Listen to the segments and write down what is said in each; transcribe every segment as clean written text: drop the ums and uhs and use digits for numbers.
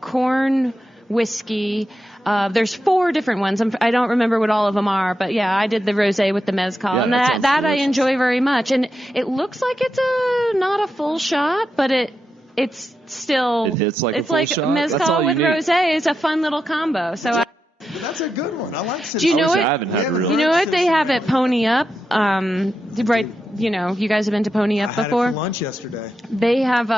corn whiskey. There's 4 different ones. I don't remember what all of them are, but yeah, I did the rosé with the mezcal, and that I enjoy very much. And it looks like it's not a full shot, but it's still it hits like a full shot. Mezcal with rosé is a fun little combo. So that's a good one. I like. Do you know what? I haven't had You know what they have at Pony Up? Right. You know, you guys have been to Pony Up before? I had it for lunch yesterday. They have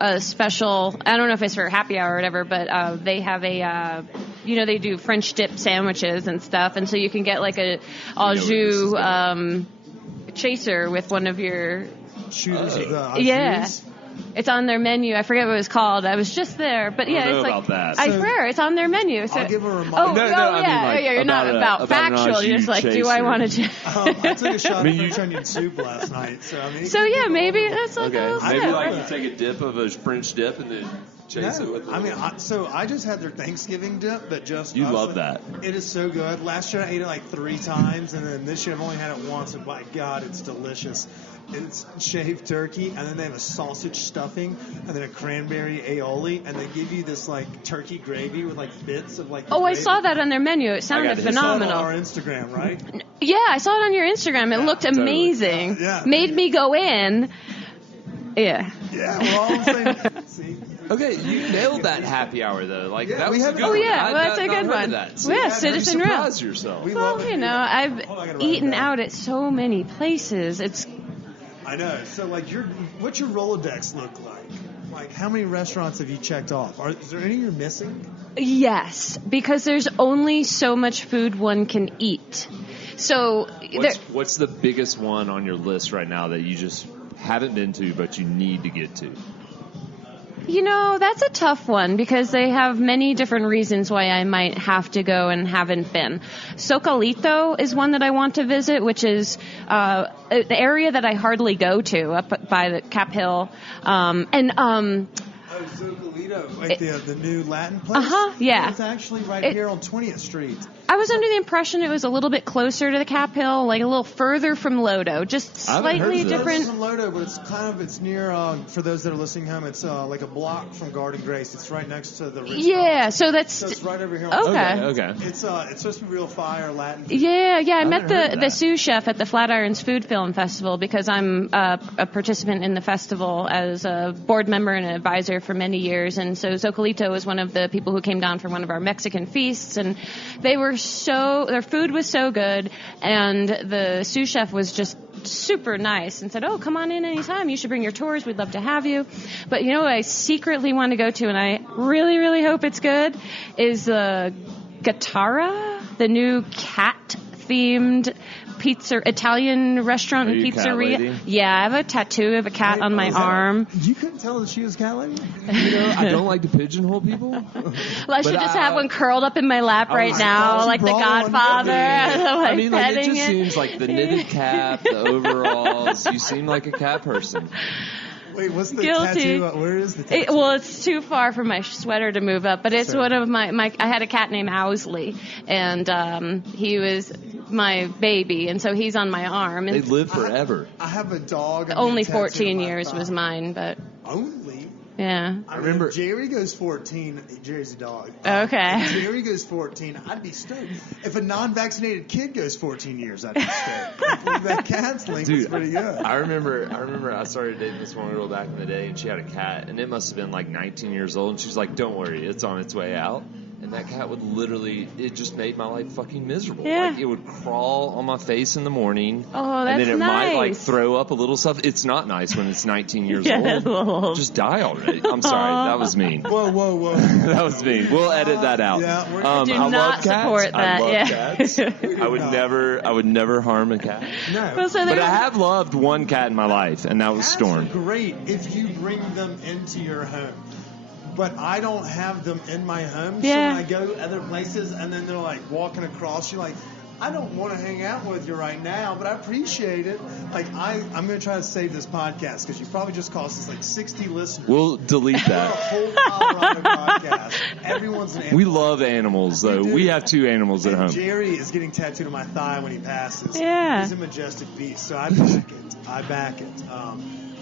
a special, I don't know if it's for happy hour or whatever, but they have they do French dip sandwiches and stuff, and so you can get like a au jus chaser with one of your shooters of the au jus. Yeah. It's on their menu. I forget what it was called. I was just there, but yeah, it's like about that. I swear it's on their menu. So, I'll give a reminder. You're not about factual. You're just like, do I want to? I took a shot of French onion soup last night, so maybe that's like maybe like you take a dip of a French dip and then chase it with. I just had their Thanksgiving dip, but just you love that. It is so good. Last year I ate it like 3 times, and then this year I've only had it once, and by God, it's delicious. It's shaved turkey, and then they have a sausage stuffing, and then a cranberry aioli, and they give you this like turkey gravy with like bits of like. Oh, I saw that on their menu. It sounded phenomenal. You saw it on our Instagram, right? Yeah, I saw it on your Instagram. It looked amazing. Yeah. Made me go in. Yeah. Yeah, we're all the same. Okay, you nailed that happy hour though. Like that was a good one. Oh yeah, that's a good one. Yeah, Citizen Real. Surprise yourself. Well, I've eaten out at so many places. I know. So, what's your Rolodex look like? Like, how many restaurants have you checked off? Is there any you're missing? Yes, because there's only so much food one can eat. So, what's the biggest one on your list right now that you just haven't been to but you need to get to? You know, that's a tough one because they have many different reasons why I might have to go and haven't been. Socolito is one that I want to visit, which is the area that I hardly go to up by the Cap Hill. Socolito, like the new Latin place? Yeah. It's actually here on 20th Street. I was under the impression it was a little bit closer to the Cap Hill, like a little further from Lodo, just slightly different. It's from Lodo, but it's near, for those that are listening home, it's like a block from Garden Grace. It's right next to the Ritz. Yeah, so it's right over here. Okay. It's supposed to be real fire Latin. Yeah, I met the sous chef at the Flatirons Food Film Festival because I'm a participant in the festival as a board member and an advisor for many years, and so Zocolito was one of the people who came down for one of our Mexican feasts, and their food was so good, and the sous chef was just super nice and said, "Oh, come on in anytime. You should bring your tours. We'd love to have you." But you know what I secretly want to go to, and I really, really hope it's good, is Gattara, the new cat-themed Italian restaurant and pizzeria. Yeah, I have a tattoo of a cat on my arm. You couldn't tell that she was cat lady? I don't like to pigeonhole people. Well, I should just have one curled up in my lap right now, like the Godfather. I mean, it just seems like the knitted cap, the overalls. You seem like a cat person. Wait, what's the Guilty. tattoo? Where is the tattoo? Well, it's too far from my sweater to move up, but it's one of my I had a cat named Owsley, and he was my baby, and so he's on my arm. And they live forever. I have a dog. Only 14 years was mine, but... Only? Yeah. I remember Jerry goes 14. Jerry's a dog. Okay. If Jerry goes 14, I'd be stoked. If a non-vaccinated kid goes 14 years, I'd be stoked. That cat's link is pretty good. I remember I started dating this one girl back in the day, and she had a cat, and it must have been like 19 years old, and she's like, "Don't worry, it's on its way out." And that cat would it just made my life fucking miserable. Yeah. Like, it would crawl on my face in the morning. Oh, that's and then it nice. might, throw up a little stuff. It's not nice when it's 19 years old. Just die already. I'm sorry. That was mean. Whoa. That was mean. We'll edit that out. Yeah, do I not love cats. support that. I love cats. I would never harm a cat. No. Well, But I have loved one cat in my life, and that was Storm. Cats are great if you bring them into your home. But I don't have them in my home. Yeah. So when I go to other places and then they're like walking across, you're like, I don't want to hang out with you right now, but I appreciate it. Like, I'm going to try to save this podcast because you probably just cost us like 60 listeners. We'll delete that. We're a whole Colorado podcast. Everyone's an animal. We love animals, though. We have 2 animals at home. Jerry is getting tattooed on my thigh when he passes. Yeah. He's a majestic beast, so I back it.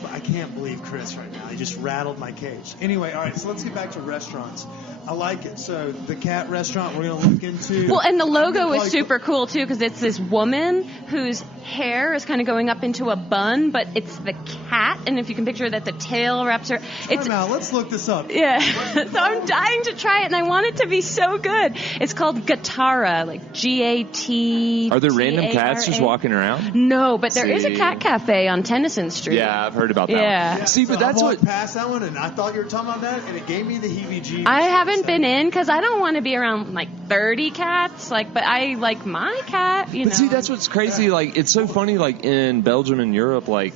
I can't believe Chris right now. He just rattled my cage. Anyway, all right, so let's get back to restaurants. I like it. So the cat restaurant we're going to look into. Well, and the logo is super cool, too, because it's this woman whose hair is kind of going up into a bun, but it's the cat. And if you can picture that, the tail wraps her. Now, let's look this up. Yeah. So I'm dying to try it, and I want it to be so good. It's called Gatara, like Gatara. Are there random cats just walking around? No, but there is a cat cafe on Tennyson Street. Yeah, I've heard about that. Yeah. See, but that's I what. walked past that one, and I thought you were talking about that, and it gave me the heebie-jeebies. I haven't been in because I don't want to be around like 30 cats. But I like my cat. But see, that's what's crazy. Like, it's so funny. Like in Belgium and Europe, like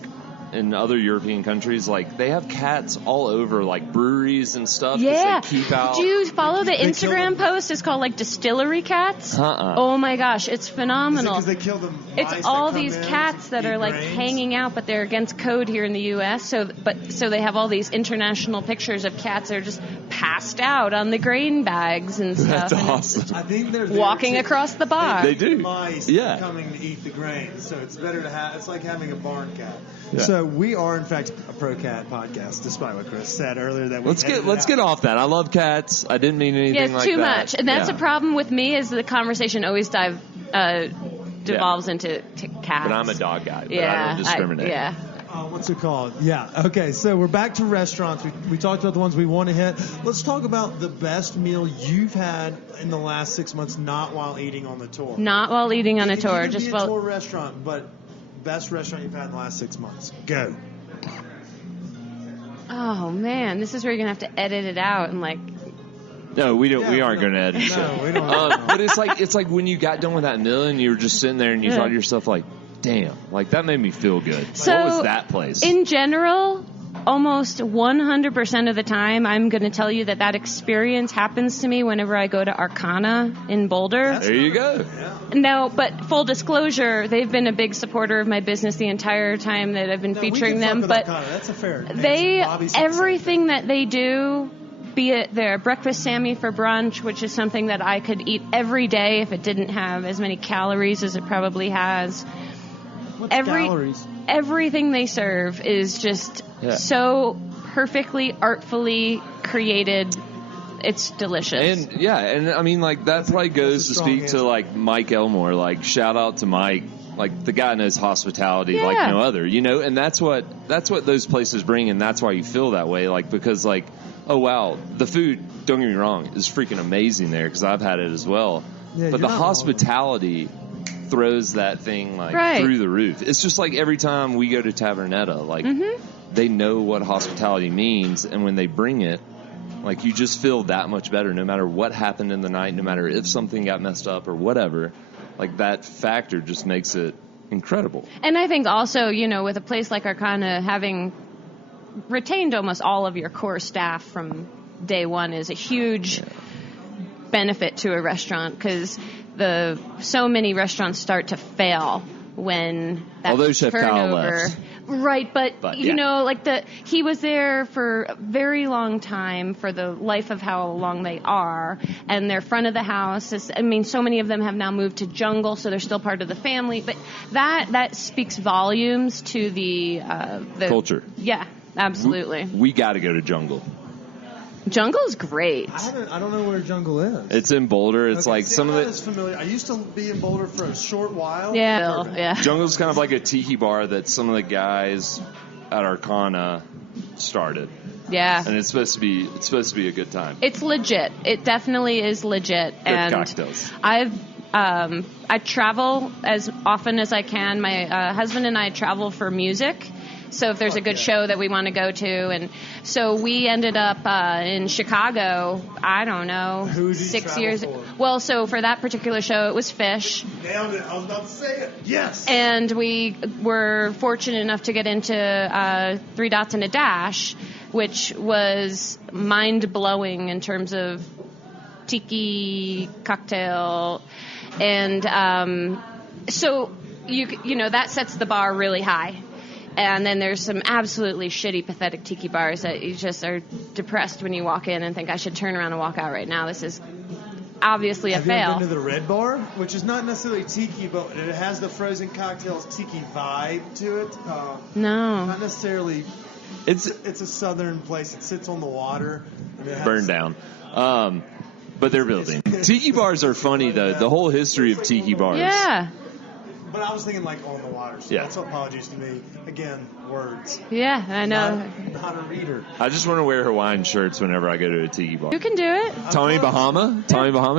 in other European countries, like they have cats all over, like breweries and stuff. Yeah. They keep out. Do you follow the Instagram post? It's called like distillery cats. Oh my gosh, it's phenomenal. Because they kill them. It's all these cats that are like hanging out, but they're against code here in the U.S. So they have all these international pictures of cats that are just passed out on the grain bags and stuff. That's awesome. I think they're walking across the bar. They do. Mice coming to eat the grain, so it's better to have. It's like having a barn cat. Yeah. So we are, in fact, a pro cat podcast, despite what Chris said earlier. That let's get off that. I love cats. I didn't mean anything like that. Yeah, it's too much, and that's a problem with me. Is the conversation always devolves into cats. But I'm a dog guy. But I don't discriminate. What's it called? Yeah. Okay, so we're back to restaurants. We talked about the ones we want to hit. Let's talk about the best meal you've had in the last 6 months, not while eating on the tour. Not while eating on a tour, just while tour restaurant, but best restaurant you've had in the last 6 months. Go. Oh man, this is where you're gonna have to edit it out and like. No, we don't. We aren't going to edit it. No, we don't. But it's like when you got done with that meal and you were just sitting there and you thought to yourself like, damn, like that made me feel good. So, what was that place? In general, almost 100% of the time, I'm going to tell you that experience happens to me whenever I go to Arcana in Boulder. There you go. No, but full disclosure, they've been a big supporter of my business the entire time that I've been featuring them. But that's a fair everything that they do, be it their breakfast Sammy for brunch, which is something that I could eat every day if it didn't have as many calories as it probably has. What's calories? Everything they serve is just so perfectly, artfully created. It's delicious. And I mean, like, that probably goes to speak to, like, Mike Elmore. Like, shout out to Mike. Like, the guy knows hospitality like no other, you know? And that's what those places bring, and that's why you feel that way. Like, because, like, oh, wow, the food, don't get me wrong, is freaking amazing there, because I've had it as well. Yeah, but the hospitality throws that thing, like, through the roof. It's just like every time we go to Tavernetta, like, they know what hospitality means, and when they bring it, like, you just feel that much better no matter what happened in the night, no matter if something got messed up or whatever. Like, that factor just makes it incredible. And I think also, you know, with a place like Arcana, having retained almost all of your core staff from day one is a huge benefit to a restaurant, because so many restaurants start to fail when that although Chef Kyle turnover. left. Right, but you know, like he was there for a very long time, for the life of how long they are, and their front of the house is, I mean, so many of them have now moved to Jungle, so they're still part of the family, but that speaks volumes to the culture. Yeah, absolutely. We got to go to Jungle. Jungle's great. I don't know where Jungle is. It's in Boulder. It's like some of it. Is familiar. I used to be in Boulder for a short while. Yeah. Jungle's kind of like a tiki bar that some of the guys at Arcana started. Yeah. And it's supposed to be a good time. It's legit. It definitely is legit. Good and cocktails. I travel as often as I can. My husband and I travel for music. So if there's a good show that we want to go to, and so we ended up in Chicago, I don't know, Who did you 6 travel years. for? Well, so for that particular show, it was Fish. Nailed it. I was about to say it. Yes. And we were fortunate enough to get into 3 Dots and a Dash, which was mind-blowing in terms of tiki cocktail. And so, you know, that sets the bar really high. And then there's some absolutely shitty, pathetic tiki bars that you just are depressed when you walk in and think, I should turn around and walk out right now. This is obviously a Have you fail. ever been to the Red Bar, which is not necessarily tiki, but it has the frozen cocktails tiki vibe to it. No. Not necessarily. It's a southern place. It sits on the water. And it has, burned down. But they're building. Tiki bars are funny, though. The whole history of tiki bars. Yeah. But I was thinking like on the water. So Yeah. that's apologies to me. Again, words. Yeah, I know. Not a reader. I just want to wear Hawaiian shirts whenever I go to a tiki bar. You can do it. Tommy Bahama,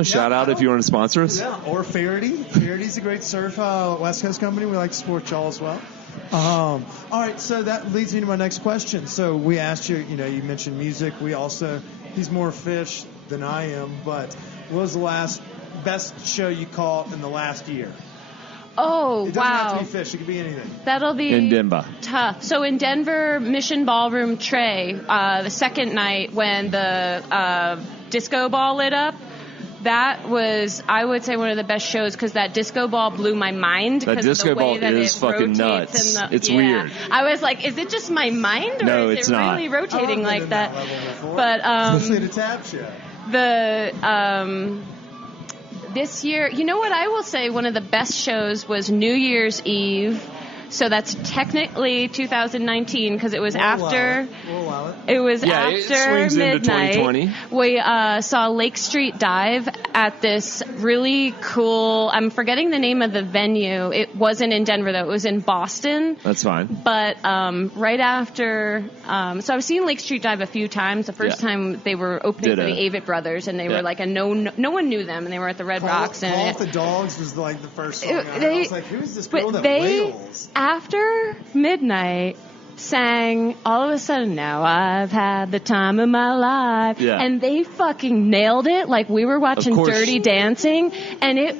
shout out if you want to sponsor us. Yeah, or Faraday. Faraday's a great surf West Coast company. We like to support y'all as well. All right, so that leads me to my next question. So we asked you, you mentioned music. He's more fish than I am, but what was the last best show you caught in the last year? Oh, It doesn't wow. have to be fish. It could be anything. That'll be In Denver. tough. So in Denver, Mission Ballroom Trey, the second night when the disco ball lit up, that was, I would say, one of the best shows because that disco ball blew my mind. That disco of the way ball that is it fucking rotates nuts. in It's yeah. weird. I was like, is it just my mind or No, is it's it not. really rotating like that? Before, But especially at a tap show. this year, you know what I will say, one of the best shows was New Year's Eve. So that's technically 2019 because it was after. We'll allow it. It was Yeah, it after swings into midnight. 2020. We saw Lake Street Dive at this really cool. I'm forgetting the name of the venue. It wasn't in Denver though. It was in Boston. That's fine. But right after, so I've seen Lake Street Dive a few times. The first time they were opening for the Avett Brothers, and they were like no one knew them, and they were at the Red Rocks. Call And Off the Dogs was like the first song I heard. I was like, who's this girl that they, wails? after midnight, sang All of a Sudden Now I've Had the Time of My Life. Yeah. And they fucking nailed it. Like we were watching Dirty Dancing, and it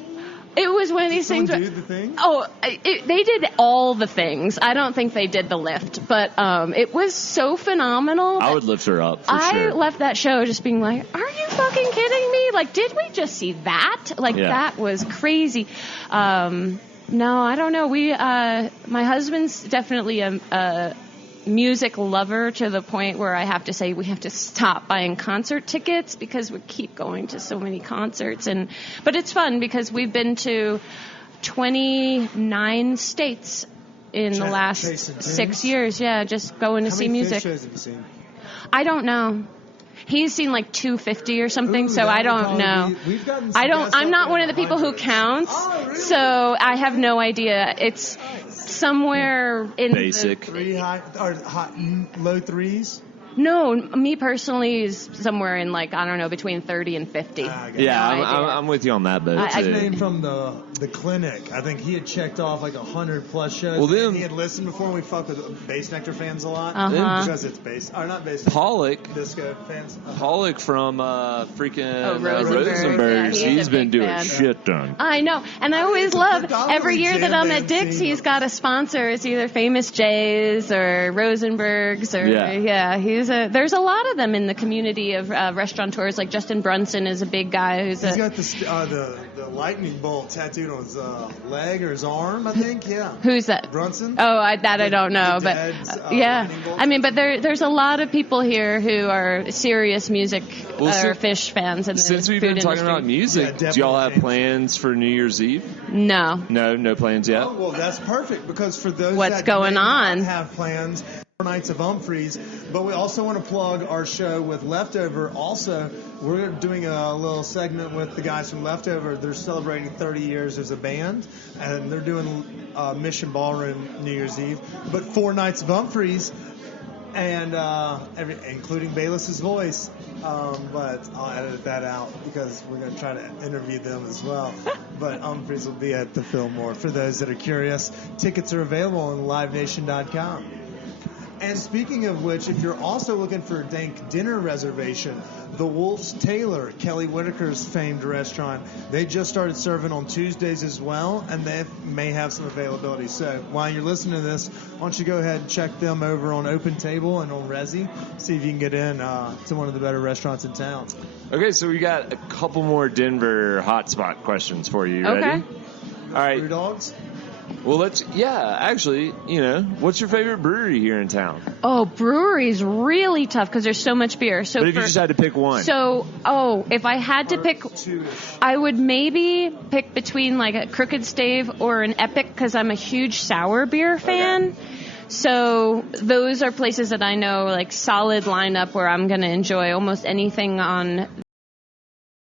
was one of these things. Do the thing? Oh, they did all the things. I don't think they did the lift, but it was so phenomenal. I would lift her up for I sure. left that show just being like, are you fucking kidding me? Like, did we just see that? Like, that was crazy. No, I don't know. My husband's definitely a music lover to the point where I have to say we have to stop buying concert tickets because we keep going to so many concerts. But it's fun because we've been to 29 states in the last 6 years. Yeah, just going to see music. How many fish shows have you seen? I don't know. He's seen like 250 or something, so I don't know. I'm not one of the people who counts, so I have no idea. It's somewhere in Basic. Low threes? No, me personally is somewhere in like, I don't know, between 30 and 50. Yeah, I'm with you on that boat What's too. his name from the clinic? I think he had checked off like 100 plus shows. Well, then he had listened before. We fuck with Bass Nectar fans a lot because it's bass, or not bass. Pollock, disco fans. Pollock from freaking Yeah, Rosenberg's. He's been doing fan. shit done. I know, and I always love every year that I'm at Dick's, he's got a sponsor. It's either Famous J's or Rosenberg's or there's a lot of them in the community of restaurateurs. Like Justin Brunson is a big guy who's He's got the lightning bolt tattooed on his leg or his arm, I think. Yeah. Who's that? Brunson. Oh, I don't know, but yeah. I mean, but there's a lot of people here who are serious music or fish fans. In Since the we've food been talking industry. about music, do y'all have plans for New Year's Eve? No. No plans yet. Oh, well, that's perfect because for those What's that going may on? not have plans. Nights of Humphreys, but we also want to plug our show with Leftover. Also, we're doing a little segment with the guys from Leftover. They're celebrating 30 years as a band, and they're doing Mission Ballroom New Year's Eve. But 4 nights of Humphreys, and including Bayless's voice. But I'll edit that out because we're going to try to interview them as well. But Humphreys will be at the Fillmore. For those that are curious, tickets are available on livenation.com. And speaking of which, if you're also looking for a dank dinner reservation, the Wolf's Tailor, Kelly Whitaker's famed restaurant, they just started serving on Tuesdays as well, and they may have some availability. So while you're listening to this, why don't you go ahead and check them over on Open Table and on Resi, see if you can get in to one of the better restaurants in town. Okay, so we got a couple more Denver hotspot questions for you. Okay. Ready? All right. Brew Dogs? Well, actually, what's your favorite brewery here in town? Oh, brewery's really tough because there's so much beer. So but if you just had to pick one. So, if I had to pick, I would maybe pick between like a Crooked Stave or an Epic because I'm a huge sour beer fan. Okay. So those are places that I know, like, solid lineup where I'm going to enjoy almost anything on